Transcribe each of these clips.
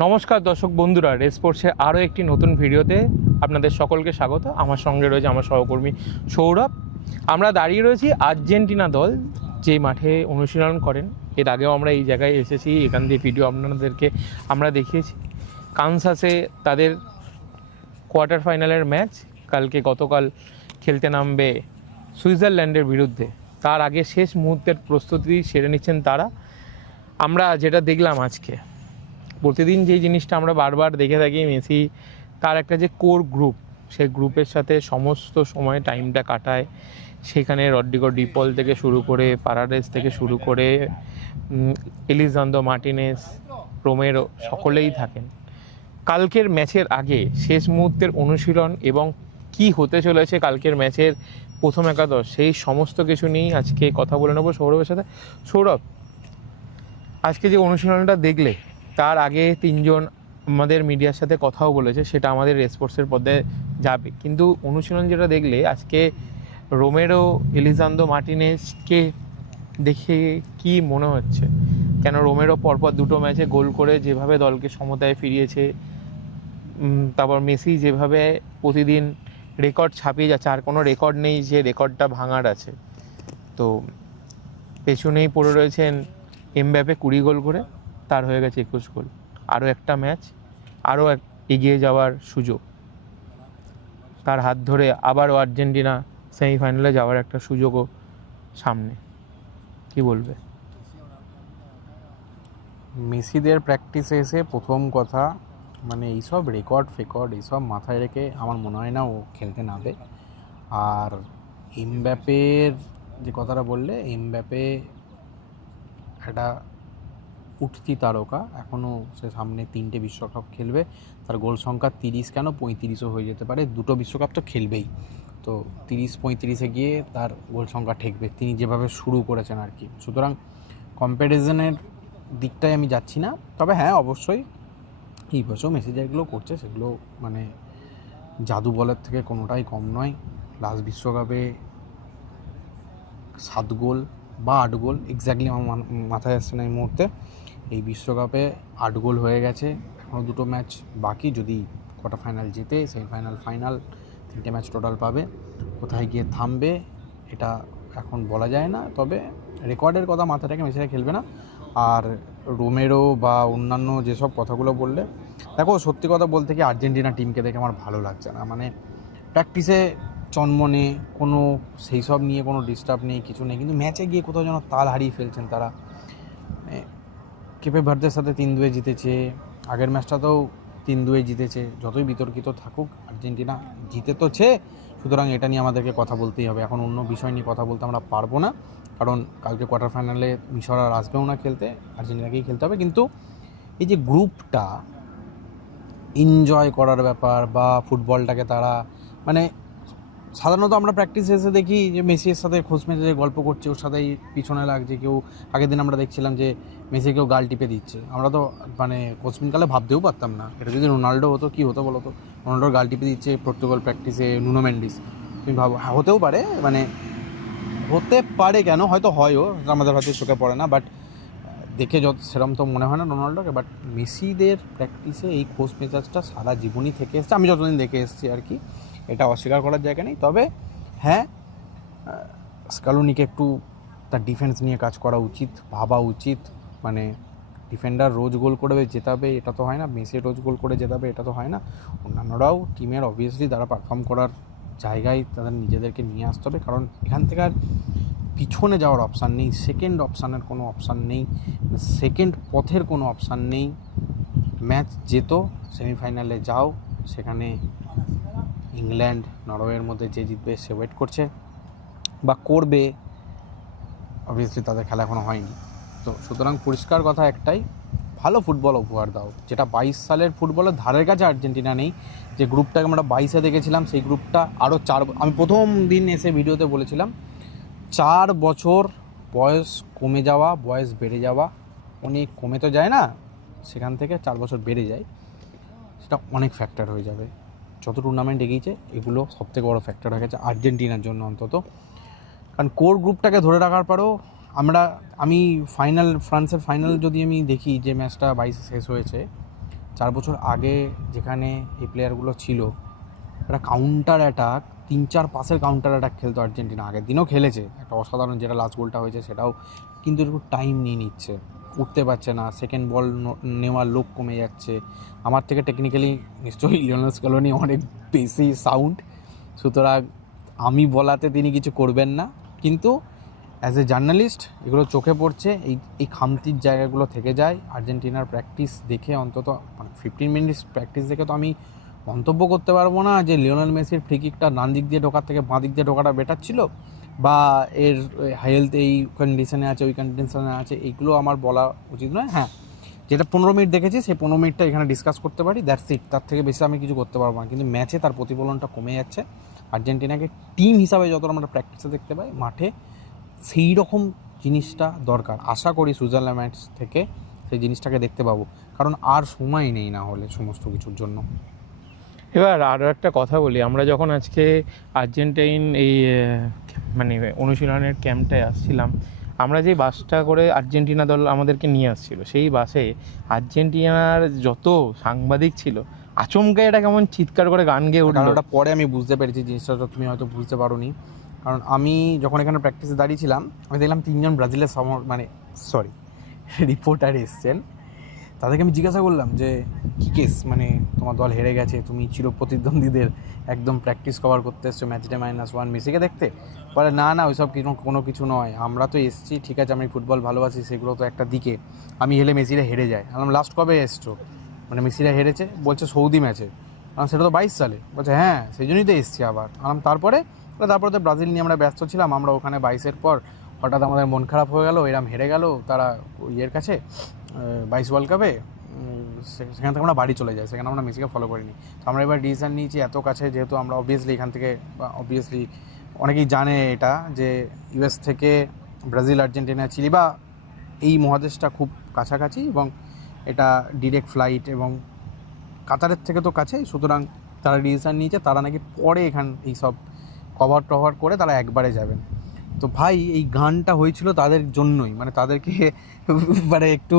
নমস্কার দর্শক বন্ধুরা, রেসপোর্টসের আরও একটি নতুন ভিডিওতে আপনাদের সকলকে স্বাগত। আমার সঙ্গে রয়েছে আমার সহকর্মী সৌরভ। আমরা দাঁড়িয়ে রয়েছি আর্জেন্টিনা দল যে মাঠে অনুশীলন করেন। এর আগেও আমরা এই জায়গায় এসেছি, এখান দিয়ে ভিডিও আপনাদেরকে আমরা দেখিয়েছি। কানসাসে তাদের কোয়ার্টার ফাইনালের ম্যাচ গতকাল খেলতে নামবে সুইজারল্যান্ডের বিরুদ্ধে। তার আগে শেষ মুহূর্তের প্রস্তুতি সেরে নিচ্ছেন তারা। আমরা যেটা দেখলাম আজকে, প্রতিদিন যেই জিনিসটা আমরা বারবার দেখে থাকি, মেসি তার একটা যে কোর গ্রুপ, সেই গ্রুপের সাথে সমস্ত সময় টাইমটা কাটায়। সেখানে রড্রিগো ডিপল থেকে শুরু করে, পারাডেস থেকে শুরু করে, এলিজান্দ্রো মার্টিনেজ, রোমেরো সকলেই থাকেন। কালকের ম্যাচের আগে শেষ মুহূর্তের অনুশীলন এবং কি হতে চলেছে কালকের ম্যাচের প্রথম একাদশ, সেই সমস্ত কিছু নিয়েই আজকে কথা বলে নেবো সৌরভের সাথে। সৌরভ, আজকে যে অনুশীলনটা দেখলে, তার আগে তিনজন আমাদের মিডিয়ার সাথে কথাও বলেছে, সেটা আমাদের রেসপন্সের পর্দায় যাবে। কিন্তু অনুশীলন যেটা দেখলে আজকে, রোমেরো, এলিজান্দ্রো মার্টিনেজকে দেখে কি মনে হচ্ছে? কেন রোমেরো পরপর দুটো ম্যাচে গোল করে যেভাবে দলকে সমতায় ফিরিয়েছে, তারপর মেসি যেভাবে প্রতিদিন রেকর্ড ছাপিয়ে যাচ্ছে, আর কোনো রেকর্ড নেই যে রেকর্ডটা ভাঙার আছে। তো পেছনেই পড়ে রয়েছেন এমবাপ্পে 20 গোল করে, তার হয়ে গেছে 21 গোল। আরও একটা ম্যাচ, আরও এগিয়ে যাওয়ার সুযোগ, তার হাত ধরে আবারও আর্জেন্টিনা সেমিফাইনালে যাওয়ার একটা সুযোগও সামনে। কি বলবে? মেসিদের প্র্যাকটিসে এসে প্রথম কথা, মানে এইসব রেকর্ড এইসব মাথায় রেখে আমার মনে হয় না ও খেলতে নামবে। আর এমবাপ্পের যে কথাটা বললে, এমবাপ্পে একটা উঠতি তারকা, এখনও সে সামনে 3টে বিশ্বকাপ খেলবে। তার গোল সংখ্যা 30 কেন 35ও হয়ে যেতে পারে, 2টো বিশ্বকাপ তো খেলবেই। তো 30-35-এ গিয়ে তার গোল সংখ্যা ঠেকবে, তিনি যেভাবে শুরু করেছেন আর কি। সুতরাং কম্প্যারিজনের দিকটাই আমি যাচ্ছি না। তবে হ্যাঁ, অবশ্যই এই বছর মেসি যেগুলো করছে সেগুলো মানে জাদু বলের থেকে কোনোটাই কম নয়। লাস্ট বিশ্বকাপে 7 গোল বা 8 গোল, এক্স্যাক্টলি আমার মাথায় আসছে না এই মুহূর্তে। এই বিশ্বকাপে 8 গোল হয়ে গেছে। এখনও 2টো ম্যাচ বাকি। যদি কোয়ার্টার ফাইনাল জিতে, সেমিফাইনাল, ফাইনাল 3টে ম্যাচ টোটাল পাবে। কোথায় গিয়ে থামবে এটা এখন বলা যায় না। তবে রেকর্ডের কথা মাথা রেখে মেসিরা খেলবে না। আর রোমেরো বা অন্যান্য যেসব কথাগুলো বললে, দেখো সত্যি কথা বলতে কি, আর্জেন্টিনা টিমকে দেখে আমার ভালো লাগছে না। মানে প্র্যাকটিসে চনমনে কোনো সেই সব নিয়ে কোনো ডিস্টার্ব নেই, কিছু নেই, কিন্তু ম্যাচে গিয়ে কোথাও যেন তাল হারিয়ে ফেলছেন তারা। কেপে ভার্দের সাথে 3-2 জিতেছে, আগের ম্যাচটাতেও 3-2 জিতেছে। যতই বিতর্কিত থাকুক, আর্জেন্টিনা জিতেছে। সুতরাং এটা নিয়ে আমাদেরকে কথা বলতেই হবে। এখন অন্য বিষয় নিয়ে কথা বলতে আমরা পারবো না, কারণ কালকে কোয়ার্টার ফাইনালে মিশর আর আসবেও না খেলতে, আর্জেন্টিনাকেই খেলতে হবে। কিন্তু এই যে গ্রুপটা এনজয় করার ব্যাপার, বা ফুটবলটাকে তারা মানে সাধারণত আমরা প্র্যাকটিসে এসে দেখি যে মেসির সাথে খোঁজ মেজে যে গল্প করছে, ওর সাথেই পিছনে লাগছে কেউ। আগের দিন আমরা দেখছিলাম যে মেসিকেও গাল টিপে দিচ্ছে। আমরা তো মানে কোচবিনকালে ভাবতেও পারতাম না, এটা যদি রোনাল্ডো হতো কী হতো বলো তো। রোনাল্ডোর গাল টিপে দিচ্ছে পর্তুগাল প্র্যাকটিসে নুনো মেন্ডিস। তুমি ভাবো, হ্যাঁ হতেও পারে, মানে হতে পারে কেন, হয়তো হয়ও, আমাদের হয়তো চোখে পড়ে না। বাট দেখে যত সেরকম তো মনে হয় না রোনাল্ডোকে। বাট মেসিদের প্র্যাকটিসে এই খোঁজ মেজাজটা সারা জীবনই থেকে এসছে, আমি যতদিন দেখে এসেছি আর কি। এটা অস্বীকার করার জায়গা নেই। তবে হ্যাঁ, স্কালোনিকে একটু তার ডিফেন্স নিয়ে কাজ করা উচিত, ভাবা উচিত। মানে ডিফেন্ডার রোজ গোল করে জেতাবে এটা তো হয় না, মেসি রোজ গোল করে জেতাবে এটা তো হয় না। অন্যান্যরাও টিমের অবভিয়াসলি তারা পারফর্ম করার জায়গায় তাদের নিজেদেরকে নিয়ে আসতে হবে, কারণ এখান থেকে আর পিছনে যাওয়ার অপশান নেই, সেকেন্ড অপশানের কোনো অপশান নেই, সেকেন্ড পথের কোনো অপশান নেই। ম্যাচ যেতো, সেমিফাইনালে যাও, সেখানে ইংল্যান্ড, নরওয়ের মধ্যে যে জিতবে সে ওয়েট করছে বা করবে। অবভিয়াসলি তাদের খেলা এখনও হয়নি। তো সুতরাং পরিষ্কার কথা একটাই, ভালো ফুটবল উপহার দাও। যেটা 22 সালের ফুটবলের ধারের কাছে আর্জেন্টিনা নেই। যে গ্রুপটাকে আমরা 22-এ দেখেছিলাম, সেই গ্রুপটা আরও আমি প্রথম দিন এসে ভিডিওতে বলেছিলাম, 4 বছর বয়স কমে যাওয়া, বয়স বেড়ে যাওয়া, অনেক কমে তো যায় না, সেখান থেকে 4 বছর বেড়ে যায়, সেটা অনেক ফ্যাক্টর হয়ে যাবে। যত টুর্নামেন্ট এগিয়েছে এগুলো সবথেকে বড় ফ্যাক্টর হয়ে গেছে আর্জেন্টিনার জন্য অন্তত। কারণ কোর গ্রুপটাকে ধরে রাখার পরেও আমি ফ্রান্সের ফাইনাল যদি আমি দেখি, যে ম্যাচটা 22-এ শেষ হয়েছে, 4 বছর আগে যেখানে এই প্লেয়ারগুলো ছিল, একটা কাউন্টার অ্যাটাক 3-4 পাসের কাউন্টার অ্যাটাক খেলতো আর্জেন্টিনা, আগের দিনও খেলেছে একটা অসাধারণ, যেটা লাস্ট গোলটা হয়েছে সেটাও, কিন্তু একটু টাইম নিয়ে নিচ্ছে, উঠতে পারছে না, সেকেন্ড বল নেওয়ার লোক কমে যাচ্ছে। আমার থেকে টেকনিক্যালি নিশ্চয়ই লিওনেল স্ক্যালোনি অনেক বেশি সাউন্ড, সুতরাং আমি বলাতে তিনি কিছু করবেন না, কিন্তু অ্যাজ এ জার্নালিস্ট এগুলো চোখে পড়ছে, এই খামতির জায়গাগুলো থেকে যায়। আর্জেন্টিনার প্র্যাকটিস দেখে অন্তত 15 মিনিটস প্র্যাকটিস দেখে তো আমি মন্তব্য করতে পারবো না যে লিওনেল মেসির ফ্রি কিকটা ডান দিক দিয়ে ঢোকার থেকে বাঁ দিক দিয়ে ঢোকাটা বেটার ছিল, বা এর হেলথ এই কন্ডিশনে আছে ওই কন্ডিশনে আছে, এইগুলো আমার বলা উচিত নয়। হ্যাঁ, যেটা 15 মিনিট দেখেছি সেই 15 মিনিটটা এখানে ডিসকাস করতে পারি, দ্যাটস ইট, তার থেকে বেশি আমি কিছু করতে পারবো না। কিন্তু ম্যাচে তার প্রতিফলনটা কমে যাচ্ছে। আর্জেন্টিনাকে টিম হিসাবে যত আমরা প্র্যাকটিসে দেখতে পাই, মাঠে সেই রকম জিনিসটা দরকার। আশা করি সুইজারল্যান্ড ম্যাচ থেকে সেই জিনিসটাকে দেখতে পাবো, কারণ আর সময় নেই না হলে সমস্ত কিছুর জন্য। এবার আরও একটা কথা বলি, আমরা যখন আজকে আর্জেন্টাইন এই মানে অনুশীলনের ক্যাম্পটায় আসছিলাম, আমরা যে বাসটা করে আর্জেন্টিনা দল আমাদেরকে নিয়ে আসছিল, সেই বাসে আর্জেন্টিনার যত সাংবাদিক ছিল আচমকা এটা কেমন চিৎকার করে গান গেয়ে উঠলো। কারণ ওটা পরে আমি বুঝতে পেরেছি জিনিসটা, তুমি হয়তো বুঝতে পারোনি। কারণ আমি যখন এখানে প্র্যাকটিসে দাঁড়িয়েছিলাম, আমি দেখলাম 3 জন ব্রাজিলের রিপোর্টার এসছেন। তাদেরকে আমি জিজ্ঞাসা করলাম যে কী কেস, মানে তোমার দল হেরে গেছে, তুমি চিরপ্রতিদ্বন্দ্বীদের একদম প্র্যাকটিস কভার করতে এসছো ম্যাচডে -1 মেসিকে দেখতে। বলে না না, ওইসব কোনো কিছু নয়, আমরা তো এসছি ঠিক আছে, আমি ফুটবল ভালোবাসি, সেগুলো তো একটা দিকে, আমি হেলে মেসিরা হেরে যায়। আমি লাস্ট কবে এসছো, মানে মেসিরা হেরেছে, বলছে সৌদি ম্যাচে। সেটা তো 22 সালে। বলছে হ্যাঁ, সেই জন্যই তো এসছি আবার। তারপরে তো ব্রাজিল নিয়ে আমরা ব্যস্ত ছিলাম, আমরা ওখানে 22-এর পর হঠাৎ আমাদের মন খারাপ হয়ে গেল, এরম হেরে গেল তারা ইয়ের কাছে 22 ওয়ার্ল্ড কাপে, সেখান থেকে আমরা বাড়ি চলে যাই, সেখানে আমরা মেসিকে ফলো করিনি। তো আমরা এবার ডিসিশন নিয়েছি এত কাছে, যেহেতু আমরা অবভিয়াসলি এখান থেকে, অবভিয়াসলি অনেকেই জানে এটা, যে ইউএস থেকে ব্রাজিল, আর্জেন্টিনা, চিলি বা এই মহাদেশটা খুব কাছাকাছি, এবং এটা ডিরেক্ট ফ্লাইট, এবং কাতারের থেকে তো কাছেই, সুতরাং তারা ডিসিশন নিয়েছে তারা নাকি পরে এইসব কভার করে তারা একবারে যাবেন। তো ভাই এই গানটা হয়েছিল তাদের জন্যই, মানে তাদেরকে মানে একটু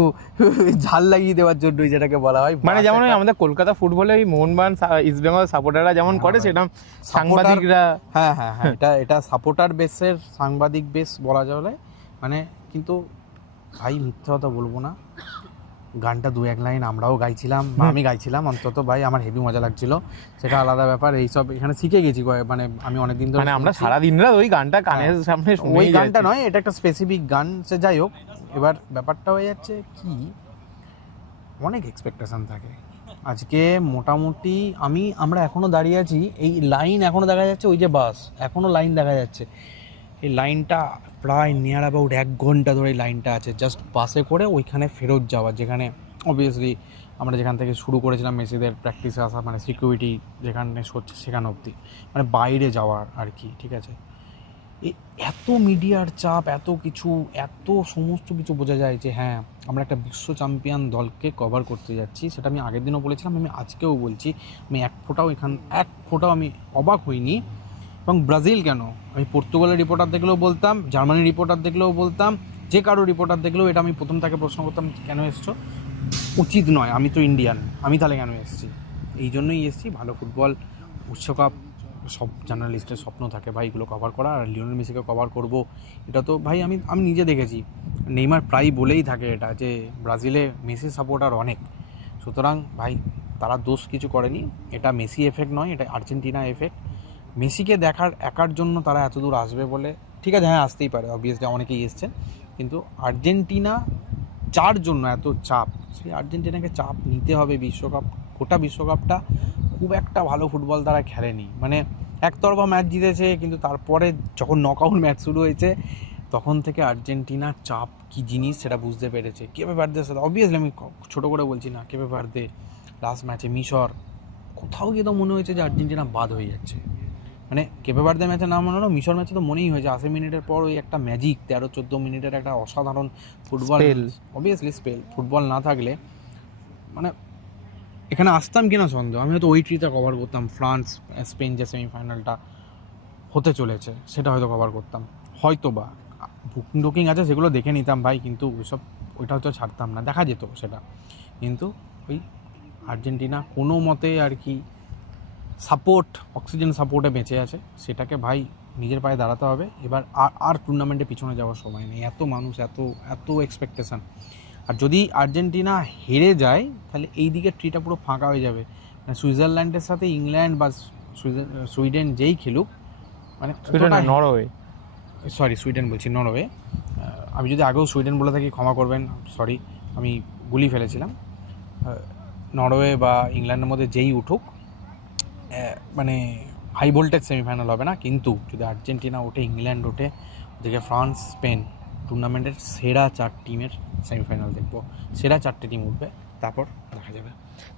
ঝাল লাগিয়ে দেওয়ার জন্যই, যেটাকে বলা হয়, মানে যেমন আমাদের কলকাতা ফুটবলে ওই মোহনবাগান ইস্ট বেঙ্গল সাপোর্টাররা যেমন করে, সেটা সাংবাদিকরা, হ্যাঁ, এটা সাপোর্টার বেসের সাংবাদিক বেস বলা যাবে। মানে কিন্তু ভাই মিথ্যা কথা বলবো না, গানটা 2-1 লাইন আমরাও গাইছিলাম, বা আমি গাইছিলাম অন্তত, ভাই আমার হেভি মজা লাগছিল, সেটা আলাদা ব্যাপার। এইসব এখানে শিখে গেছি, মানে আমি অনেকদিন ধরে, মানে আমরা সারাদিন রাত ওই গানটা কানের সামনে শুনে, ওই গানটা নয়, এটা একটা স্পেসিফিক গান, সে যাই হোক। এবার ব্যাপারটা হয়ে যাচ্ছে কি, অনেক এক্সপেকটেশন থাকে আজকে। মোটামুটি আমরা এখনও দাঁড়িয়ে আছি, এই লাইন এখনও দেখা যাচ্ছে, ওই যে বাস এখনও লাইন দেখা যাচ্ছে, এই লাইনটা প্রায় নিয়ার অ্যাবাউট 1 ঘন্টা ধরে এই লাইনটা আছে, জাস্ট বাসে করে ওইখানে ফেরত যাওয়া, যেখানে অবভিয়াসলি আমরা যেখান থেকে শুরু করেছিলাম মেসিদের প্র্যাকটিসে আসা, মানে সিকিউরিটি যেখানে হচ্ছে সেখানে অবধি, মানে বাইরে যাওয়ার আর কি, ঠিক আছে। এত মিডিয়ার চাপ, এত কিছু, এত সমস্ত কিছু বোঝা যায় যে হ্যাঁ, আমরা একটা বিশ্ব চ্যাম্পিয়ন দলকে কভার করতে যাচ্ছি। সেটা আমি আগের দিনও বলেছিলাম, আমি আজকেও বলছি, আমি এক ফোঁটাও আমি অবাক হইনি। এবং ব্রাজিল কেন, আমি পর্তুগালের রিপোর্টার দেখলেও বলতাম, জার্মানির রিপোর্টার দেখলেও বলতাম, যে কারো রিপোর্টার দেখলেও এটা আমি প্রথম থেকে প্রশ্ন করতাম, কেন এসছো, উচিত নয়, আমি তো ইন্ডিয়ান, আমি তাহলে কেন এসেছি। এই জন্যই এসেছি, ভালো ফুটবল বিশ্বকাপ সব জার্নালিস্টের স্বপ্ন থাকে ভাই, এগুলো কভার করা, আর লিওনেল মেসিকে কভার করব, এটা তো ভাই আমি নিজে দেখেছি। নেইমার প্রায় বলেই থাকে এটা, যে ব্রাজিলে মেসি সাপোর্টার অনেক, সুতরাং ভাই তারা দোষ কিছু করেনি, এটা মেসি এফেক্ট নয়, এটা আর্জেন্টিনা এফেক্ট। মেসিকে দেখার একার জন্য তারা এত দূর আসবে বলে, ঠিক আছে, হ্যাঁ আসতেই পারে, অবভিয়াসলি অনেকেই এসছেন, কিন্তু আর্জেন্টিনা যার জন্য এত চাপ, সেই আর্জেন্টিনাকে চাপ নিতে হবে। গোটা বিশ্বকাপটা খুব একটা ভালো ফুটবল তারা খেলেনি, মানে একতরফা ম্যাচ জিতেছে, কিন্তু তারপরে যখন নকআউট ম্যাচ শুরু হয়েছে তখন থেকে আর্জেন্টিনার চাপ কী জিনিস সেটা বুঝতে পেরেছে। কেপে ভার্দের সাথে, অবভিয়াসলি আমি ছোটো করে বলছি না, কেপে ভার্দে লাস্ট ম্যাচে মিশর, কোথাও গিয়ে তো মনে হয়েছে যে আর্জেন্টিনা বাদ হয়ে যাচ্ছে, মানে কেপে ভার্দে ম্যাচে না মনে হলো, মিশর ম্যাচে তো মনেই হয়েছে 80 মিনিটের পর ওই একটা ম্যাজিক 13-14 মিনিটের একটা অসাধারণ ফুটবল, অবভিয়াসলি স্পেল ফুটবল না থাকলে মানে এখানে আসতাম কিনা সন্দেহ, আমি হয়তো ওই ট্রিটা কভার করতাম, ফ্রান্স স্পেন যে সেমিফাইনালটা হতে চলেছে সেটা হয়তো কভার করতাম, হয়তো বা বুকিং আছে সেগুলো দেখে নিতাম ভাই, কিন্তু ওইটা হয়তো ছাড়তাম না, দেখা যেত সেটা, কিন্তু ওই আর্জেন্টিনা কোনো মতে আর কি অক্সিজেন সাপোর্টে বেঁচে আছে, সেটাকে ভাই নিজের পায়ে দাঁড়াতে হবে। এবার আর টুর্নামেন্টে পিছনে যাওয়ার সময় নেই, এত মানুষ, এত এক্সপেকটেশান। আর যদি আর্জেন্টিনা হেরে যায় তাহলে এই দিকে ট্রিটা পুরো ফাঁকা হয়ে যাবে। মানে সুইজারল্যান্ডের সাথে ইংল্যান্ড বা সুইডেন যেই খেলুক, মানে নরওয়ে, সুইডেন বলছি, নরওয়ে। আমি যদি আগেও সুইডেন বলে থাকি ক্ষমা করবেন, সরি, আমি গুলি ফেলেছিলাম। নরওয়ে বা ইংল্যান্ডের মধ্যে যেই উঠুক, মানে হাই ভোল্টেজ সেমিফাইনাল হবে না। কিন্তু যদি আর্জেন্টিনা ওঠে, ইংল্যান্ড ওঠে, ওদিকে ফ্রান্স, স্পেন, টুর্নামেন্টের সেরা 4 টিমের সেমিফাইনাল দেখবো। সেরা 4টে টিম উঠবে, তারপর দেখা যাবে।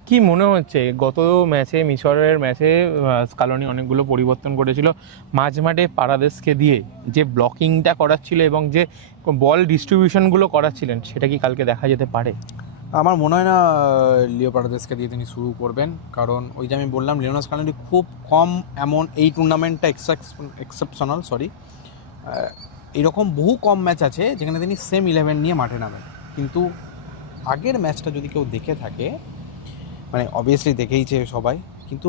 কি মনে হচ্ছে গত ম্যাচে, মিশরের ম্যাচে স্কালোনি অনেকগুলো পরিবর্তন করেছিল, মাঝমাঠে পারাদেসকে দিয়ে যে ব্লকিংটা করাচ্ছিল এবং যে বল ডিস্ট্রিবিউশনগুলো করাচ্ছিলেন, সেটা কি কালকে দেখা যেতে পারে? আমার মনে হয় না লিও পারাদেসকে দিয়ে তিনি শুরু করবেন, কারণ ওই যে আমি বললাম লিওনেল স্কালোনি খুব কম, এমন এই টুর্নামেন্টটা এক্সেপশনাল, এরকম বহু কম ম্যাচ আছে যেখানে তিনি সেম 11 নিয়ে মাঠে নামেন। কিন্তু আগের ম্যাচটা যদি কেউ দেখে থাকে, মানে অবভিয়াসলি দেখেইছে সবাই, কিন্তু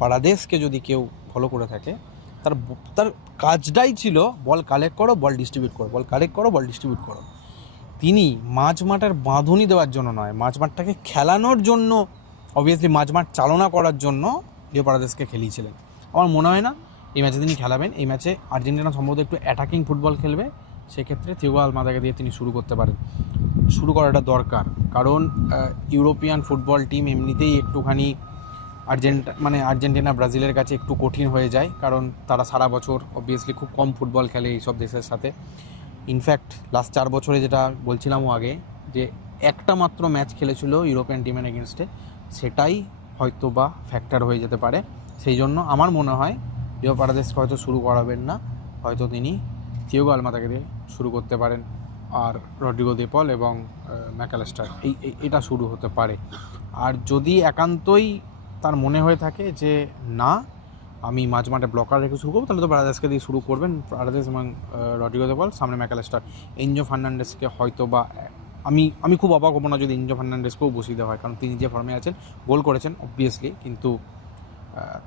পারাদেসকে যদি কেউ ফলো করে থাকে, তার কাজটাই ছিল বল কালেক্ট করো, বল ডিস্ট্রিবিউট করো, বল কালেক্ট করো, বল ডিস্ট্রিবিউট করো। তিনি মাঝমাঠের বাঁধুনি দেওয়ার জন্য নয়, মাঝমাঠটাকে খেলানোর জন্য, অবভিয়াসলি মাঝমাঠ চালনা করার জন্য লিও পারাদেসকে খেলিয়েছিলেন। আমার মনে হয় না এই ম্যাচে তিনি খেলাবেন। এই ম্যাচে আর্জেন্টিনা সম্ভবত একটু অ্যাটাকিং ফুটবল খেলবে, সেক্ষেত্রে থিয়াগো আলমাদাকে দিয়ে তিনি শুরু করতে পারেন। শুরু করাটা দরকার, কারণ ইউরোপিয়ান ফুটবল টিম এমনিতেই একটুখানি আর্জেন্টিনা ব্রাজিলের কাছে একটু কঠিন হয়ে যায়, কারণ তারা সারা বছর অবভিয়াসলি খুব কম ফুটবল খেলে এইসব দেশের সাথে। ইনফ্যাক্ট লাস্ট 4 বছরে, যেটা বলছিলামও আগে, যে একটা মাত্র ম্যাচ খেলেছিল ইউরোপিয়ান টিমের এগেনস্টে, সেটাই হয়তো বা ফ্যাক্টর হয়ে যেতে পারে। সেই জন্য আমার মনে হয় লিও পারাদেসকে হয়তো শুরু করাবেন না, হয়তো তিনি থিয়াগো আলমাদাকে দিয়ে শুরু করতে পারেন, আর রড্রিগো দে পল এবং ম্যাকালিস্টার, এটা শুরু হতে পারে। আর যদি একান্তই তার মনে হয়ে থাকে যে না, আমি মাঝমাঠে ব্লকার রেখে শুরু করবো, তাহলে তো পারাদেসকে দিয়ে শুরু করবেন, পারাদেস এবং রড্রিগো দে পল, সামনে ম্যাকালিস্টার। এনজো ফার্নান্ডেসকে হয়তো বা, আমি খুব অবাক হবো না যদি এনজো ফার্নান্ডেসকেও বসিয়ে দেওয়া হয়, কারণ তিনি যে ফর্মে আছেন, গোল করেছেন অবভিয়াসলি, কিন্তু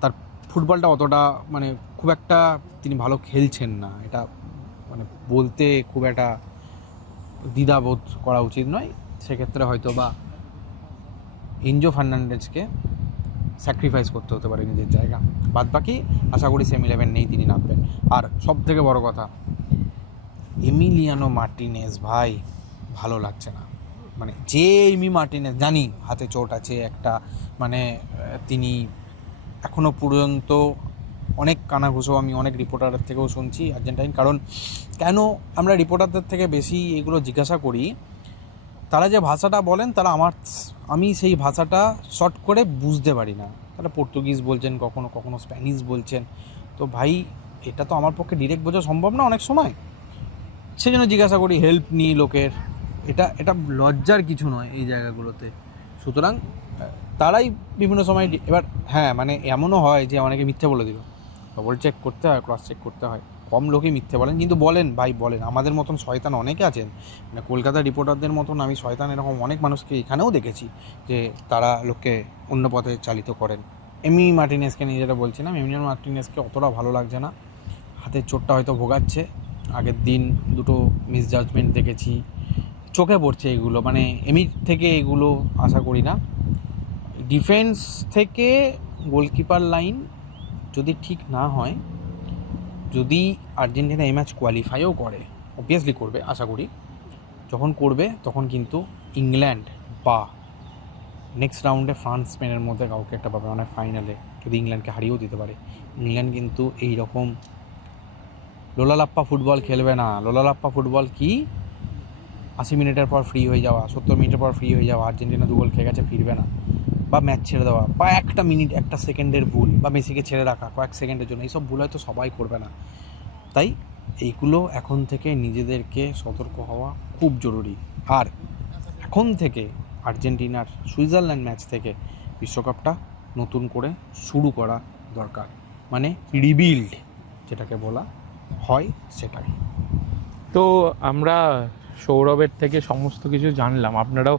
তার ফুটবলটা অতটা, মানে খুব একটা তিনি ভালো খেলছেন না, এটা মানে বলতে খুব একটা দ্বিধাবোধ করা উচিত নয়। সেক্ষেত্রে হয়তো বা এনজো ফার্নান্ডেজকে স্যাক্রিফাইস করতে হতে পারে নিজের জায়গা। বাদবাকি আশা করি সেম 11 নেই তিনি নামবেন। আর সব থেকে বড় কথা, এমিলিয়ানো মার্টিনেজ ভাই ভালো লাগছে না। মানে যে মার্টিনেজ, জানি হাতে চোট আছে একটা, মানে তিনি এখনও পর্যন্ত অনেক কানাঘুষো আমি অনেক রিপোর্টারের থেকেও শুনছি আর্জেন্টাইন, কারণ কেন আমরা রিপোর্টারদের থেকে বেশি এগুলো জিজ্ঞাসা করি, তারা যে ভাষাটা বলেন, আমি সেই ভাষাটা শর্ট করে বুঝতে পারি না। তারা পর্তুগিজ বলছেন, কখনো কখনো স্প্যানিশ বলছেন, তো ভাই এটা তো আমার পক্ষে ডিরেক্ট বোঝা সম্ভব না অনেক সময়, সেই জন্য জিজ্ঞাসা করি, হেল্প নিই লোকের। এটা লজ্জার কিছু নয় এই জায়গাগুলোতে। সুতরাং তারাই বিভিন্ন সময়, এবার হ্যাঁ, মানে এমনও হয় যে অনেকে মিথ্যে বলে দিল, ডবল চেক করতে হয়, ক্রস চেক করতে হয়। কম লোকই মিথ্যে বলেন, কিন্তু বলেন ভাই, বলেন। আমাদের মতন শয়তান অনেকে আছেন, মানে কলকাতার রিপোর্টারদের মতন আমি শয়তান এরকম অনেক মানুষকে এখানেও দেখেছি, যে তারা লোককে অন্য পথে চালিত করেন। এমি মার্টিনেজকে নিয়ে যেটা বলছিলাম, এমিলিয়ানো মার্টিনেজকে অতটা ভালো লাগছে না, হাতের চোটটা হয়তো ভোগাচ্ছে। আগের দিন দুটো মিসজাজমেন্ট দেখেছি, চোখে পড়ছে এগুলো, মানে এমির থেকে এগুলো আশা করি না। ডিফেন্স থেকে গোলকিপার লাইন যদি ঠিক না হয়, যদি আর্জেন্টিনা এই ম্যাচ কোয়ালিফাইও করে, অবভিয়াসলি করবে আশা করি, যখন করবে তখন কিন্তু ইংল্যান্ড বা নেক্সট রাউন্ডে ফ্রান্স, স্পেনের মধ্যে কাউকে একটা পাবে, মানে ফাইনালে যদি ইংল্যান্ডকে হারিয়েও দিতে পারে। ইংল্যান্ড কিন্তু এই রকম লোলালাপ্পা ফুটবল খেলবে না। লোলালাপ্পা ফুটবল কি, 80 মিনিটের পর ফ্রি হয়ে যাওয়া, 70 মিনিটের পর ফ্রি হয়ে যাওয়া, আর্জেন্টিনা 2 গোল খেয়ে গেছে, ফিরবে না, বা ম্যাচ ছেড়ে দেওয়া, বা একটা মিনিট, একটা সেকেন্ডের ভুল, বা মেসিকে ছেড়ে রাখা কয়েক সেকেন্ডের জন্য, এইসব ভুল হয়তো সবাই করবে না। তাই এইগুলো এখন থেকে নিজেদেরকে সতর্ক হওয়া খুব জরুরি। আর এখন থেকে আর্জেন্টিনার সুইজারল্যান্ড ম্যাচ থেকে বিশ্বকাপটা নতুন করে শুরু করা দরকার, মানে রিবিল্ড যেটাকে বলা হয় সেটাই। তো আমরা সৌরভের থেকে সমস্ত কিছু জানলাম, আপনারাও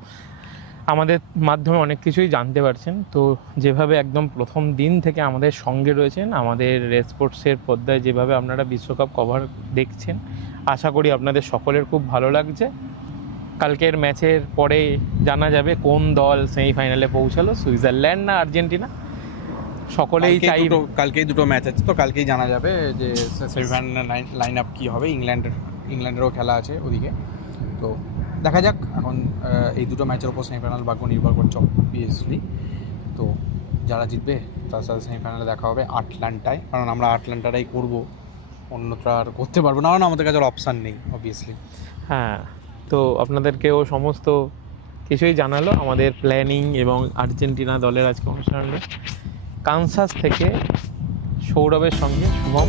আমাদের মাধ্যমে অনেক কিছুই জানতে পারছেন। তো যেভাবে একদম প্রথম দিন থেকে আমাদের সঙ্গে রয়েছেন, আমাদের রেসপোর্টসের পর্দায় যেভাবে আপনারা বিশ্বকাপ কভার দেখছেন, আশা করি আপনাদের সকলের খুব ভালো লাগছে। কালকের ম্যাচের পরে জানা যাবে কোন দল সেমিফাইনালে পৌঁছালো, সুইজারল্যান্ড না আর্জেন্টিনা। সকলেই চাই কালকেই দুটো ম্যাচ আছে, তো কালকেই জানা যাবে যে সেমিফাইনাল লাইন আপ কী হবে। ইংল্যান্ডেরও খেলা আছে ওদিকে, তো দেখা যাক। এখন এই দুটো ম্যাচের ওপর সেমিফাইনাল ভাগ্য নির্ভর করছে অবভিয়াসলি। তো যারা জিতবে তার সাথে সেমিফাইনালে দেখা হবে আটলান্টায়, কারণ আমরা আটলান্টাটাই করবো, অন্যটা আর করতে পারবো না, কারণ আমাদের কাছে আর অপশান নেই অবভিয়াসলি। হ্যাঁ, তো আপনাদেরকেও সমস্ত কিছুই জানালো আমাদের প্ল্যানিং এবং আর্জেন্টিনা দলের আজকে অনুষ্ঠানটা। কানসাস থেকে সৌরভের সঙ্গে শুভম।